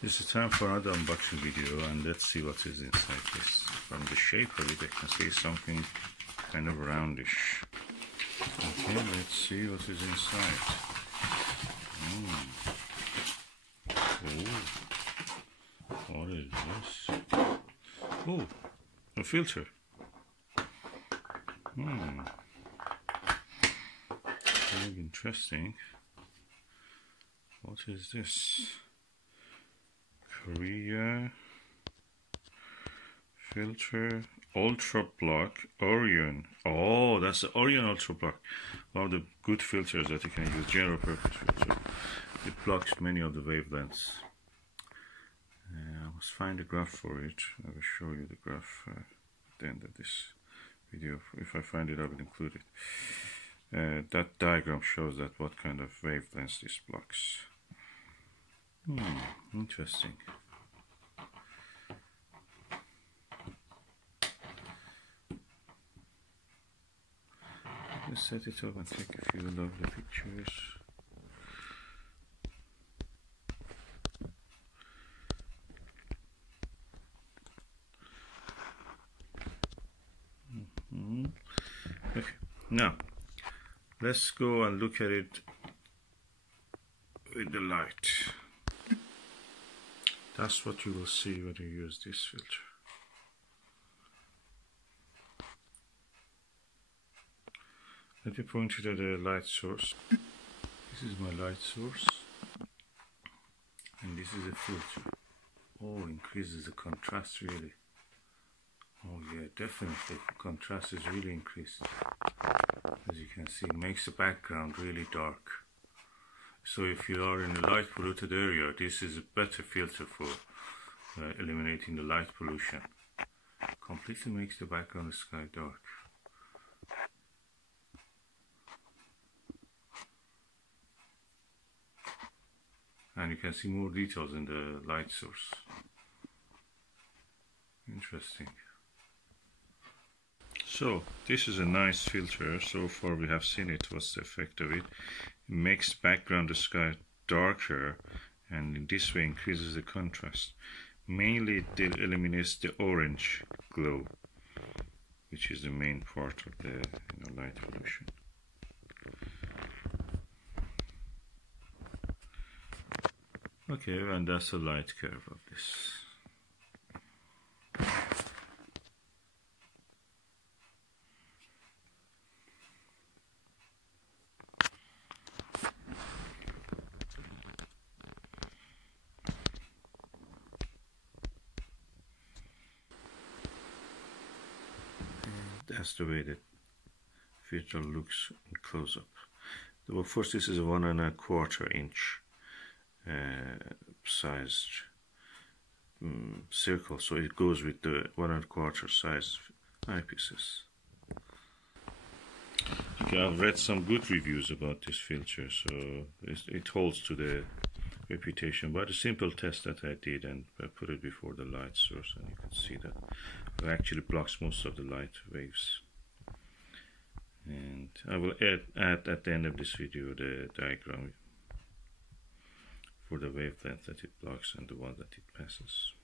This is time for another unboxing video, and let's see what is inside this. From the shape of it, I can see something kind of roundish. Okay, let's see what is inside. Oh, what is this? Oh, a filter. Very interesting. What is this? Korea filter Ultrablock Orion. Oh, that's the Orion Ultrablock. One of the good filters that you can use, general purpose filter. It blocks many of the wavelengths. I must find a graph for it. I will show you the graph at the end of this video. If I find it, I will include it. That diagram shows that what kind of wavelengths this blocks. Interesting. Let's set it up and take a few lovely pictures. Okay, now let's go and look at it with the light. That's what you will see when you use this filter. Let me point you to the light source. This is my light source, and this is a filter. Oh, increases the contrast really. Oh yeah, definitely, the contrast is really increased. As you can see, it makes the background really dark. So if you are in a light polluted area, this is a better filter for eliminating the light pollution. Completely makes the background of the sky dark. And you can see more details in the light source. Interesting. So this is a nice filter. So far we have seen it. What's the effect of it? It makes background of the sky darker, and in this way increases the contrast. Mainly it eliminates the orange glow, which is the main part of the light pollution. Okay, and that's the light curve of this. That's the way the filter looks in close-up. Well, first, this is a 1¼ inch sized circle, so it goes with the 1¼ size eyepieces. Okay, I've read some good reviews about this filter, so it holds to the reputation. But a simple test that I did, and I put it before the light source, and you can see that it actually blocks most of the light waves. And I will add at the end of this video the diagram for the wavelength that it blocks and the one that it passes.